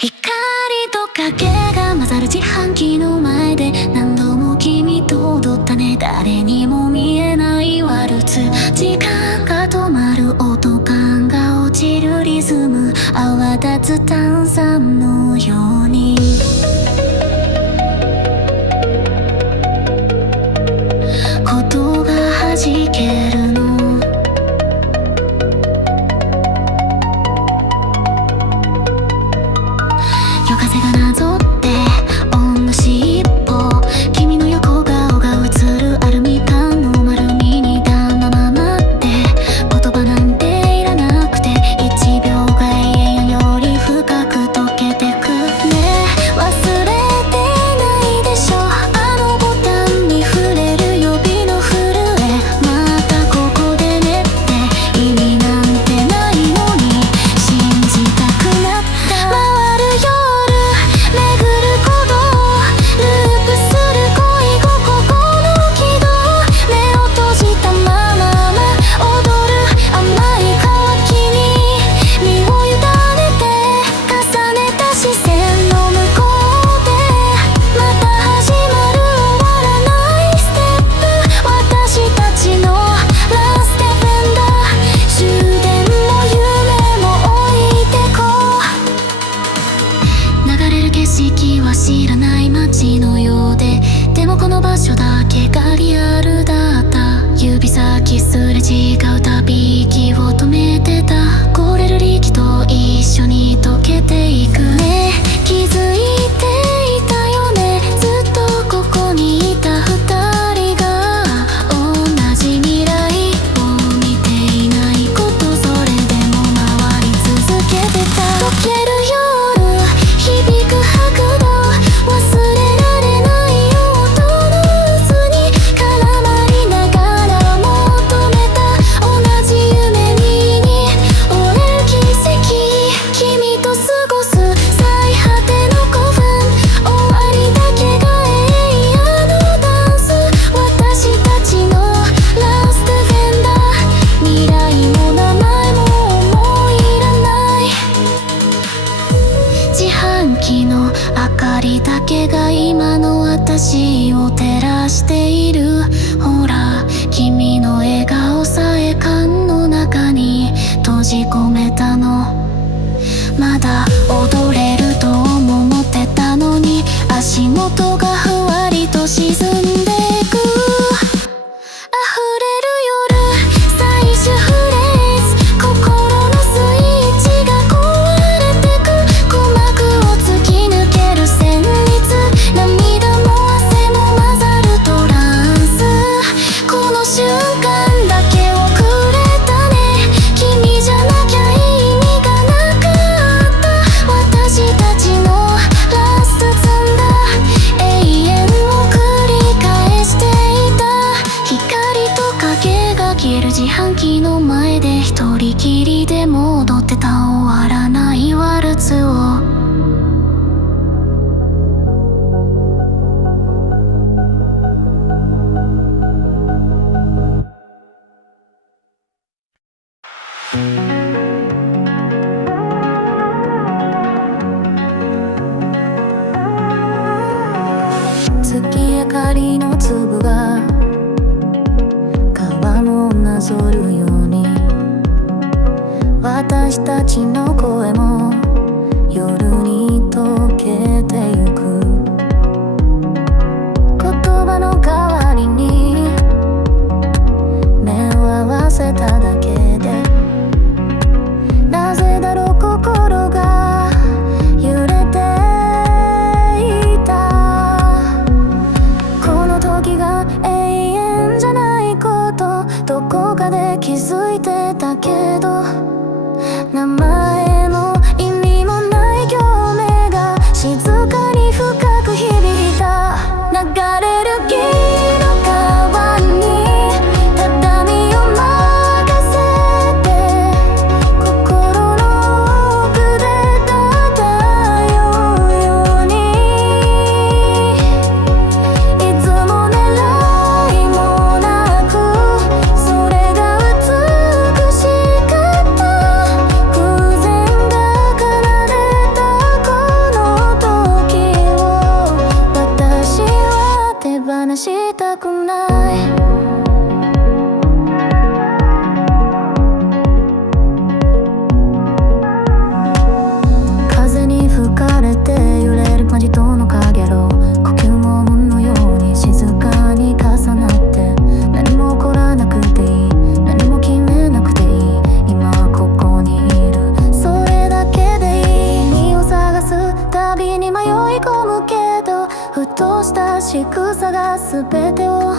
光と影が混ざる自販機の前で何度も君と踊ったね。誰にも見えないワルツ、時間が止まる音感が落ちるリズム、泡立つ炭酸のようにことが弾けるの。夜風がなぞっておんのしっぽ、君の横顔が映るアルミ缶の丸みにだまままって言葉なんていらなくて1秒が永遠より深く溶けてくね。忘れてないでしょ、あのボタンに触れる指の震え。またここでねって意味なんてないのに信じたくなった。回る夜巡る鼓動、ループする恋心の軌道、目を閉じたまま踊る甘い渇きに身を委ねて、重ねた視線の向こうでまた始まる終わらないステップ。私たちのラストフェンダー、終電も夢も置いてこう。流れる景色は知らない街のようで、でもこの場所だけがリアルだった。指先すれ違うたび息を止めてた。凍れる力と一緒に溶けていくね。気づいていたよね、ずっとここにいた二人が同じ未来を見ていないこと、それでも回り続けてた。溶ける夜響く拍動、忘れられない音の渦に絡まりながら求めた同じ夢に折れる奇跡。君と過ごす最果ての興奮、終わりだけが永遠のダンス。私たちのラストフェンダー、未来も名前ももういらない。自販機の明かりだけが今の私を照らしている。ほら君の笑顔さえ缶の中に閉じ込めたの。まだ踊れると思ってたのに足元がふわりと沈んでいく。溢れる夜最終フレーズ、心のスイッチが壊れてく。鼓膜を突き抜ける旋律、涙も汗も混ざるトランス。この瞬間だけをくれたね、君じゃなきゃ意味がなかった。私たちのラストツンダー、永遠を繰り返していた。光と影が消える自販機の前で一人きりでも踊ってた終わらないワルツを。月明かりの粒が川もなぞるように、私たちの声も夜に溶けてゆく。言葉の代わりに目を合わせただけで、なぜだろう心が揺れていた。この時が永遠じゃないことどこかで気づいてたけど、名前も意味もない今日しく探す全てを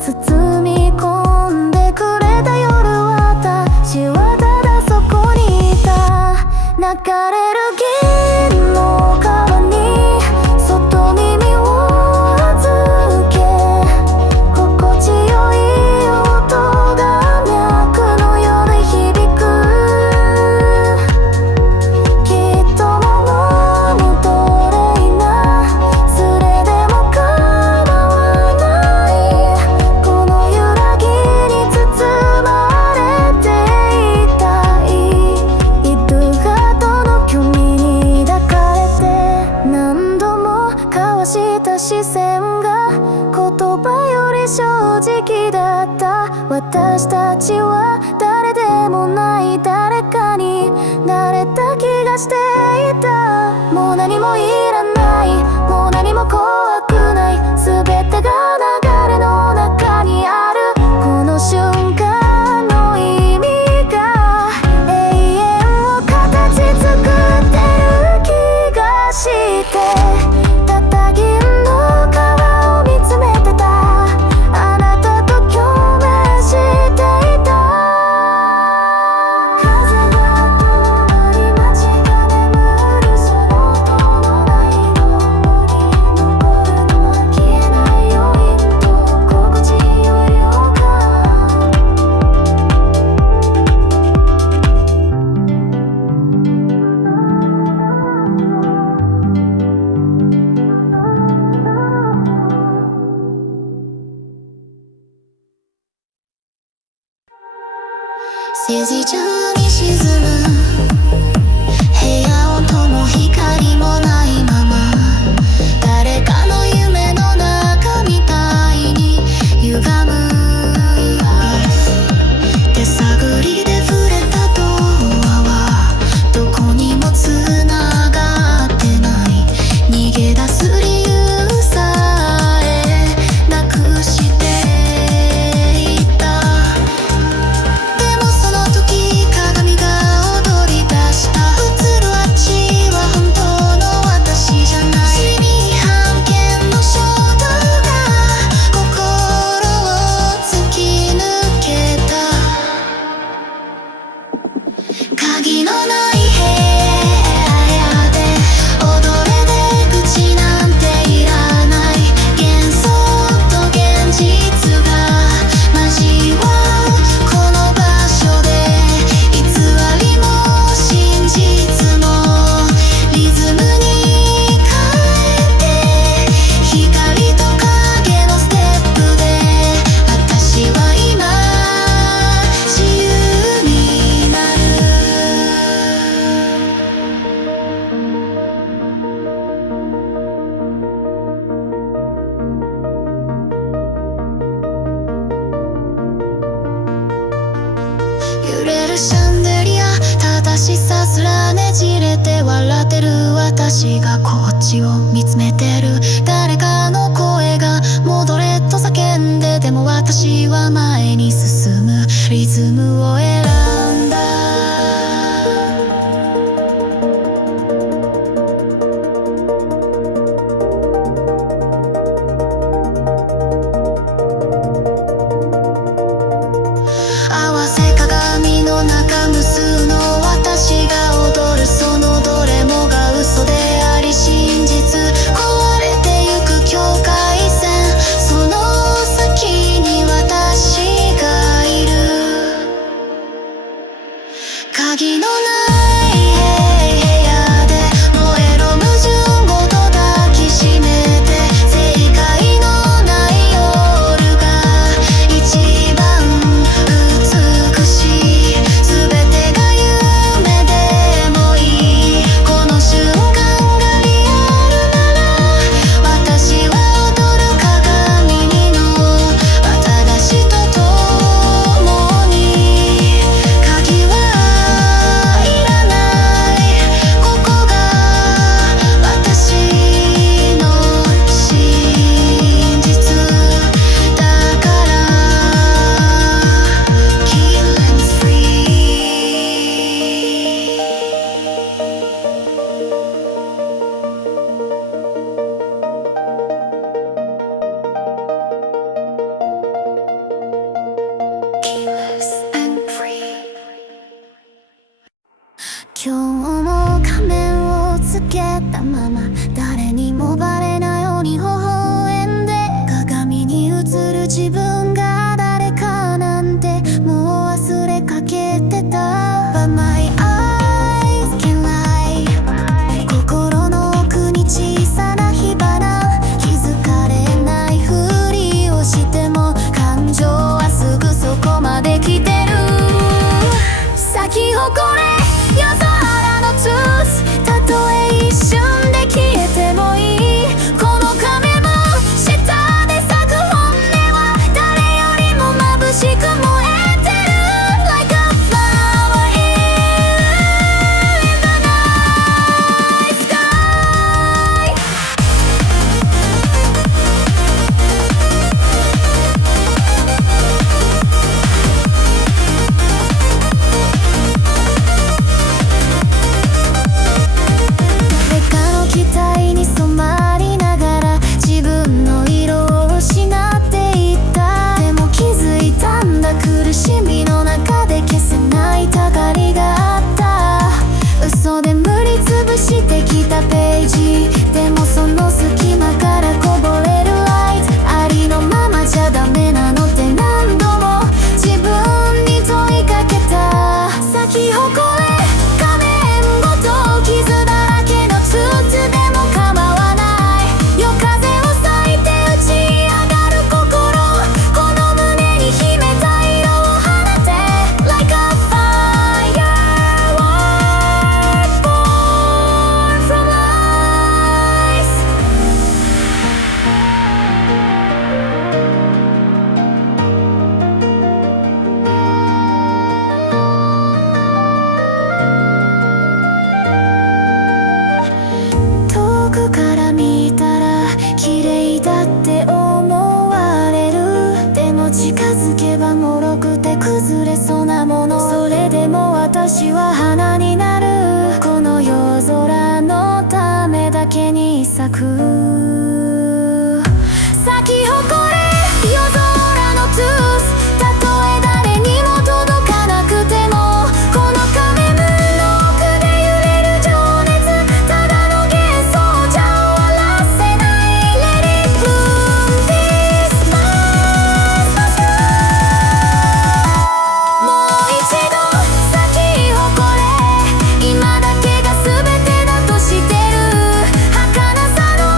包み込んでくれた夜、私はただそこにいた。流れる銀の川にそっと耳を預け、心地よい音が脈のようで響く。きっともう戻れない、それでも構わない。この揺らぎに包まれていたい。イルガとの距離に抱かれて、何度も交わした視線が言葉より正直だった。私たちは誰でもない誰かになれた気がしていた。もう何もいらない、もう何も怖くない、全てが流れの中にある。この瞬間の意味が永遠を形作ってる気がして、たった銀の川を見つめてた、あなたと共鳴していた。風が止まり街が眠る、その音のない通り、残るのは消えないよ、一と心地よい予感。政治中に沈む部屋、音も光もないまま、誰かの夢の中みたいに歪む。手探りで触れたドアはどこにもつながってない。逃げ出す理由さえなくしていた。でもその時いたページでもその隙間からこぼれるライトありのままじゃダメなのって何度も自分に問いかけた咲き誇れ仮面ごと傷だらけのツーツでも構わない夜風を咲いて打ち上がる心この胸に秘めた色を放て Like a firework born from life遠くから見たら綺麗だって思われるでも近づけば脆くて崩れそうなものそれでも私は花になるこの夜空のためだけに咲く咲き誇れ夜空のトゥースたとえ誰にも届かなくてもこの仮面の奥で揺れる情熱ただの幻想じゃ終わらせない Let it bloom this month もう一度咲き誇れ今だけが全てだとしてる儚さの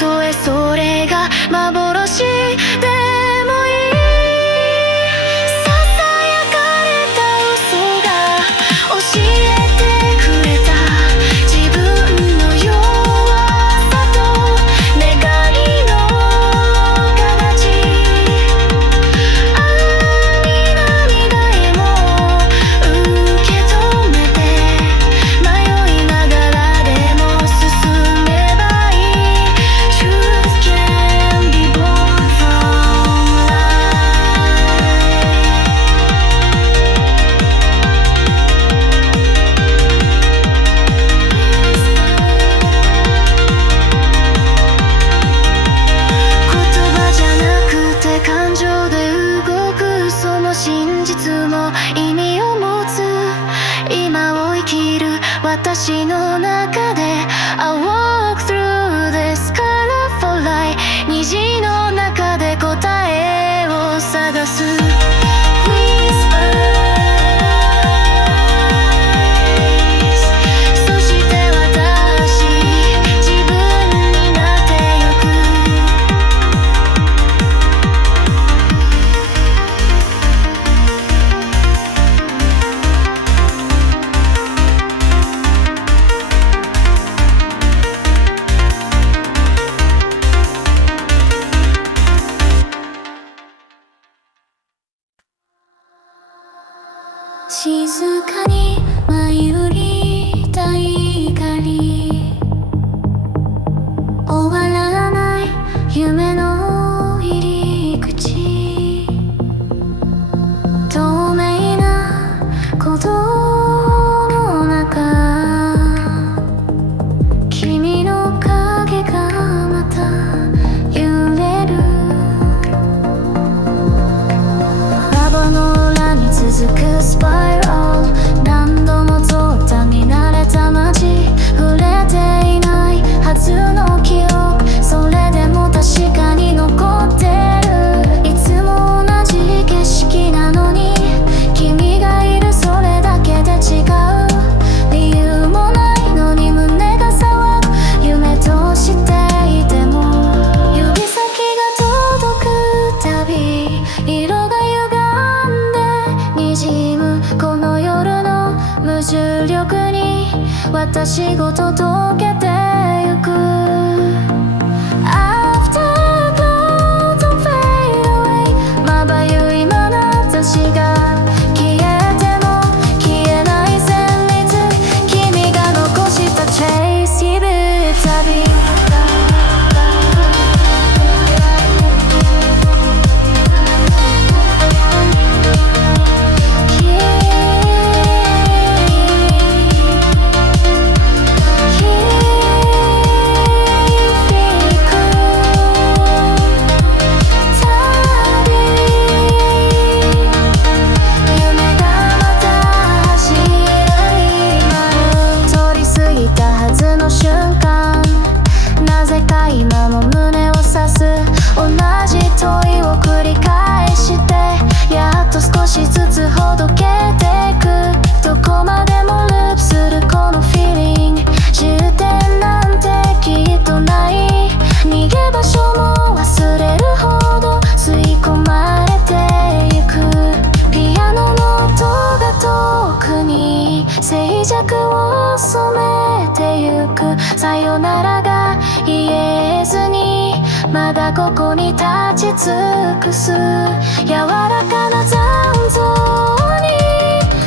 とえそれが幻でもいい。ささやかれた嘘が教えてくれた自分の弱さと願いの形。涙へも受け止めて迷いながらでも進めばいい。Truth can be born from lies。 言葉じゃなくて感情で動くその真実も意味を持つ。今を生きる私の中で I walk through this colorful light。 虹の中で答えを探す。 Whispers。 そして私自分になってゆく。静かに舞い降りた光。終わらない夢の入り口。透明な鼓動の中、君の影がまた揺れる。ラボの裏に続くスパイラル。何度もゾータ見慣れた街。触れていないはずの記憶。それでも確かに残ってる。いつも同じ景色なのに君がいるそれだけで違う。理由もないのに胸が騒ぐ。夢としていても指先が届くたび色が歪んで滲むこの夜の無重力に私ごと溶けてゆく。 Afterglow don't fade away。 まばゆい眼差しが消えても消えない旋律。君が残した Trace 響いたび。なぜか今も胸を刺す同じ問いを繰り返して、やっと少しずつほどけてく。どこまでもループするこのフィーリング。終点なんてきっとない。逃げ場所も忘れるほど吸い込まれてゆく。ピアノの音が遠くに静寂を染めてゆく。さよならが言えずにまだここに立ち尽くす。柔らかな残像に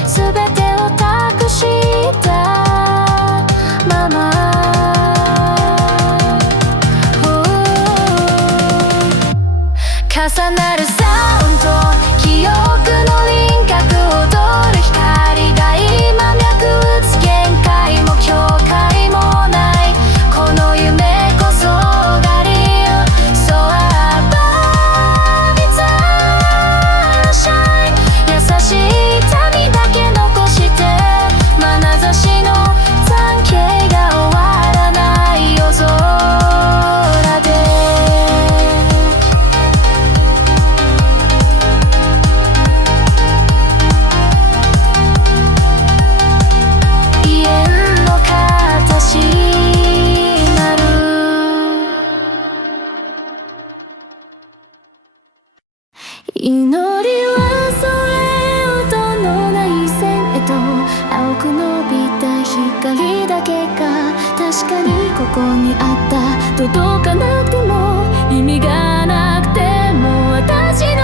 全てを託したまま。重なるサウンド記憶の輪郭を踊る光が今脈打つ。限界も境界もないこの夢こそが理由。So I love it sunshine。祈りはそれ音のない線へと青く伸びた光だけが確かにここにあった。届かなくても意味がなくても私の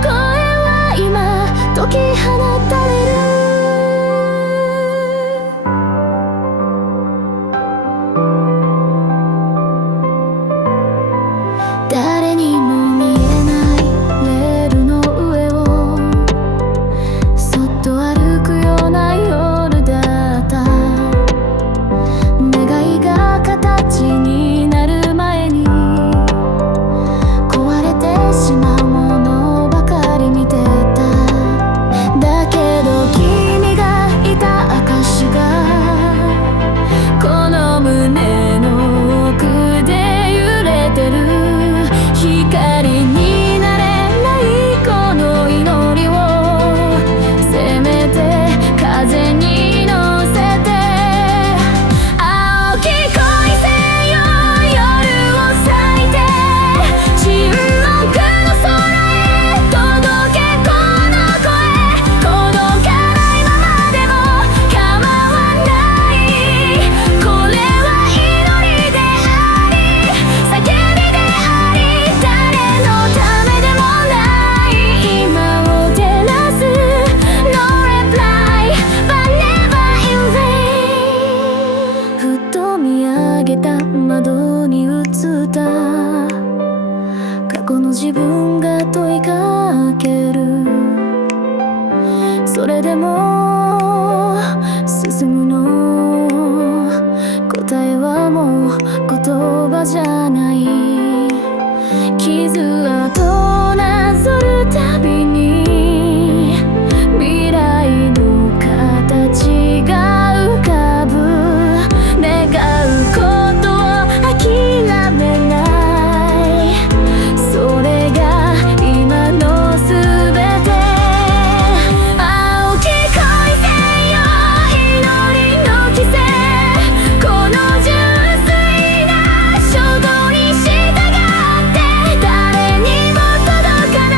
声は今解き放たれる。誰にも見えないレールの上をそっと歩くような夜だった。願いが形になる前に壊れてしまうものばかり見てた。だけど君がいた証がこの胸の奥で揺れてる。光になれないこの祈りをせめて風に乗せて。青き恋せよ夜を咲いて沈黙の空へ届けこの声。届かないままでも構わない。これは祈りであり叫びであり誰のためでもない今を照らす No reply but never in vain。 ふと見上げた窓に映った過去の自分が問いかける。それでも進むの。答えはもう言葉じゃない。傷跡なぞるたびに未来の形が浮かぶ。願うことを諦めない。それが今のすべて。青き恋せよ祈りの季節。この純粋な衝動に従って誰にも届かな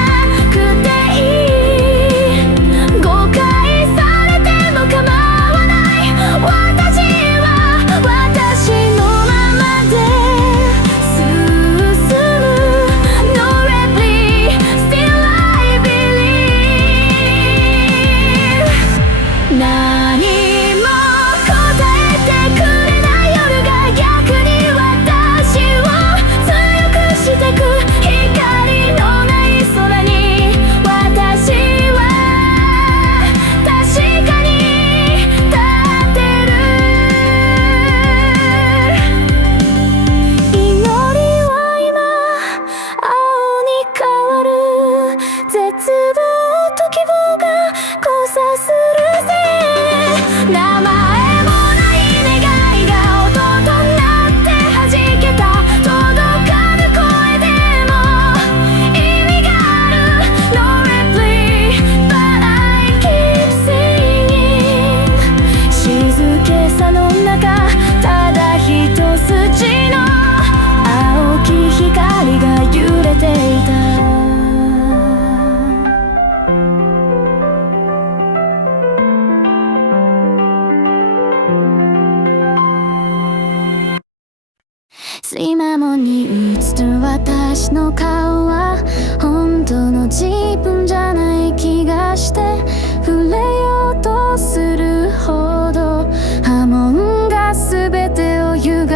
くていい。誤解されても構わない。私は私のままで進む No reply still I believe。 何も答えてくれない夜が逆に私を強くしてく。光のない空に私は確かに立ってる。祈りは今青に変わる。絶望と希望が交差するぜ。名前もない願いが音となって弾けた。届かぬ声でも意味がある No reply but I keep singing。 静けさの中ただ一筋の青き光が揺れていた。水面に映る私の顔は本当の自分じゃない気がして。触れようとするほど波紋が全てを歪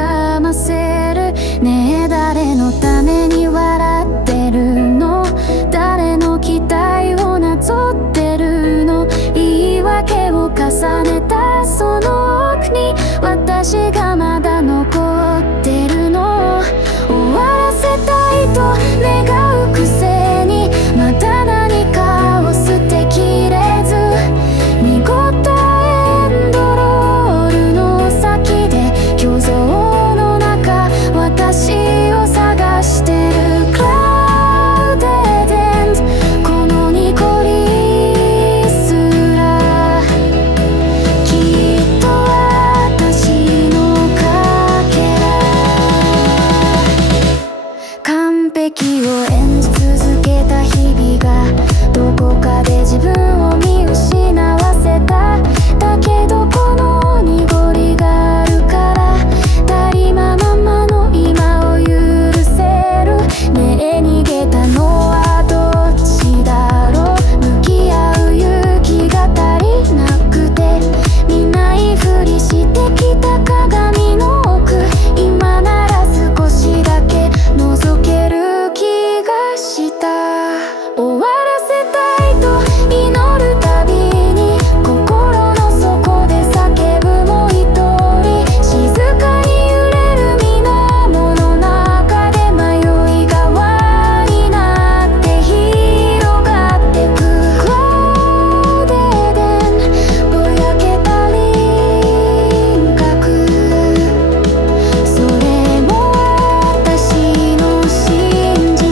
ませる。ねえ誰のために笑ってるの。誰の期待をなぞってるの。言い訳を重ねたその奥に私がまだ残ってるの。終わらせたいと願うくせにまた何かを捨てきれず。濁ったエンドロールの先で虚像の中私を探してる。 Clouded end この濁りすらきっと私のかけら。完璧を演じ続けた日々がこかで自分を見失わせた。だけどこの濁りがあるからたりままの今を許せる。ねえ逃げたのはどっちだろう。向き合う勇気が足りなくて見ないふりしてきた鏡の奥、今なら少しだけ覗ける気がした。終わらせたいと祈るたびに心の底で叫ぶもう一人。静かに揺れる水面の中で迷い川になって広がってく。Clouded and ぼやけた輪郭、それも私の真実。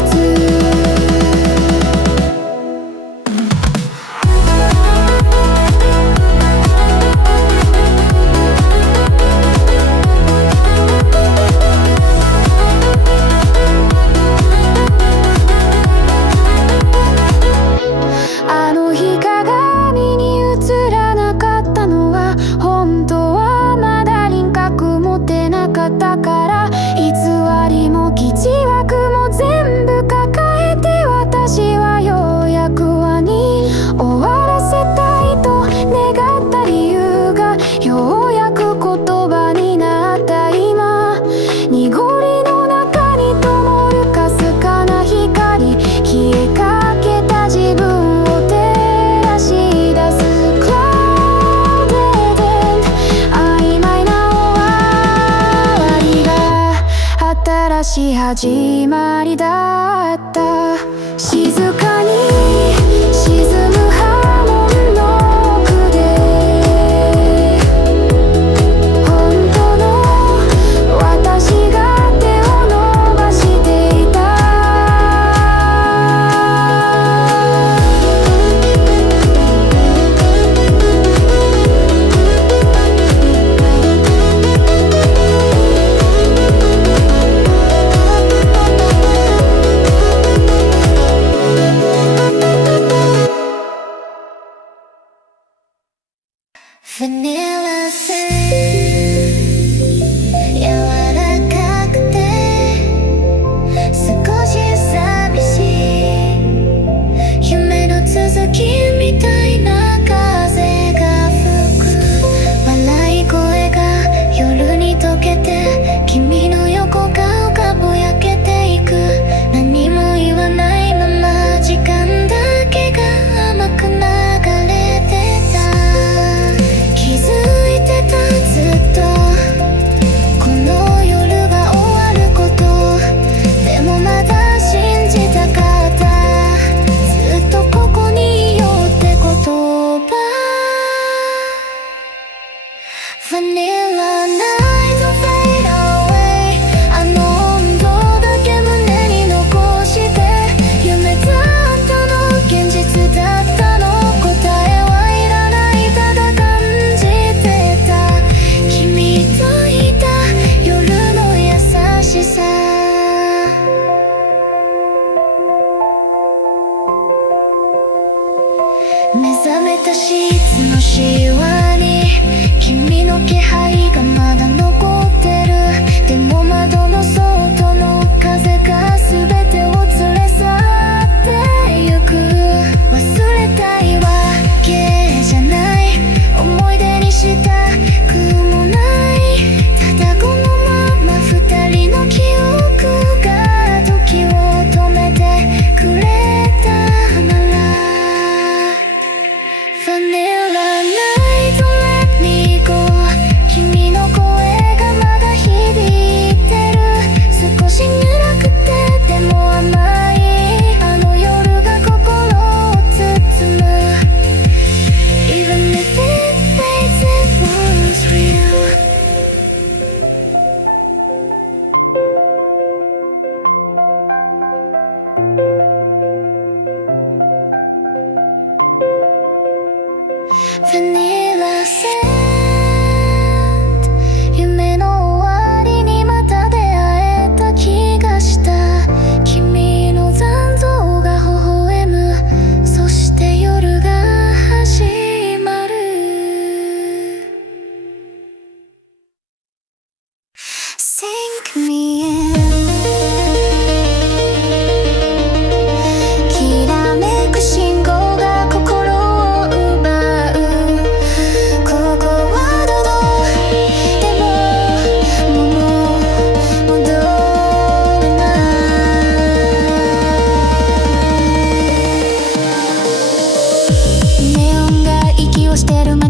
あの日鏡に映らなかったのは本当はまだ輪郭持てなかったから。偽りも基地枠も全部抱えて私はようやく輪に終わらせたいと願った理由がようやく言葉になった今。濁りの中に灯るかすかな光、消えかけた自分を照らし出す。Clouded and 曖昧な終わりが新しい始まりだった。静かに沈む波紋の奥で本当の私が手を伸ばしていた。Vanilla scent 柔らかくて少し寂しい夢の続きみたいな風が吹く。笑い声が夜に溶けて君の横顔がぼやけていく。何も言わないまま時間だけが甘く流れてた。気づいてたずっとこの夜が終わること。でもまだ信じたかった。ずっとここにいようって言葉。Vanilla night fade away あの温度だけ胸に残して夢だったの現実だったの答えはいらないただ感じてた。君といた夜の優しさ。目覚めたシーツのシワに君の気配がまだ残ってる。でも窓の外の風が全てを連れ去ってゆく。忘れたいわけじゃない、思い出にしたくもない。ただこのまま二人の記憶が時を止めてくれたなら。Vanilla night let me go 君の声がまだ響いてる。少し苦くてでも甘いあの夜が心を包む。Even if it fades it was real。Vanilla scent 夢の終わりにまた出会えた気がした。君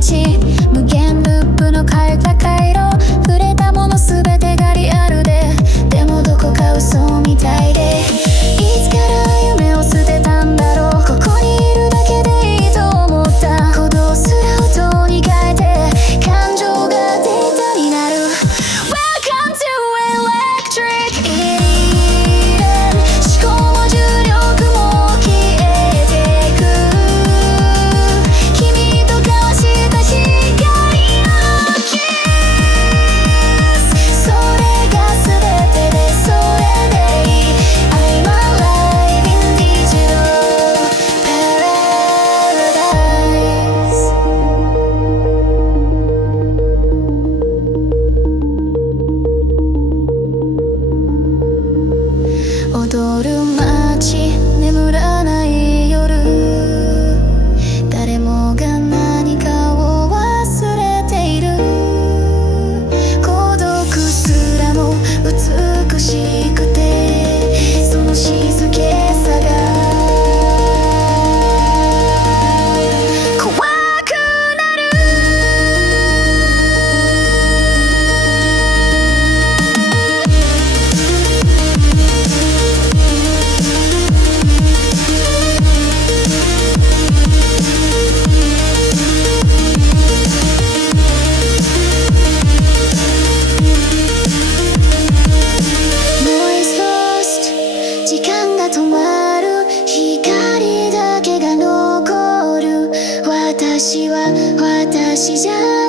街無限ループの変えた回路触れたもの全てがリアルででもどこか嘘みたいでいつから夢を捨てたんだろうここにいるだけでいいと思った鼓動すら音に変えて感情がデータになる Welcome to Electric Eden 思考も重力も消えてく君と交わした光のキスそれが全てでそれでいい I'm alive in digital paradise 踊る街眠らない夜誰もが何かを忘れている孤独すらも美しくてその静けさが怖くなる時間が止まる光だけが残る私は私じゃ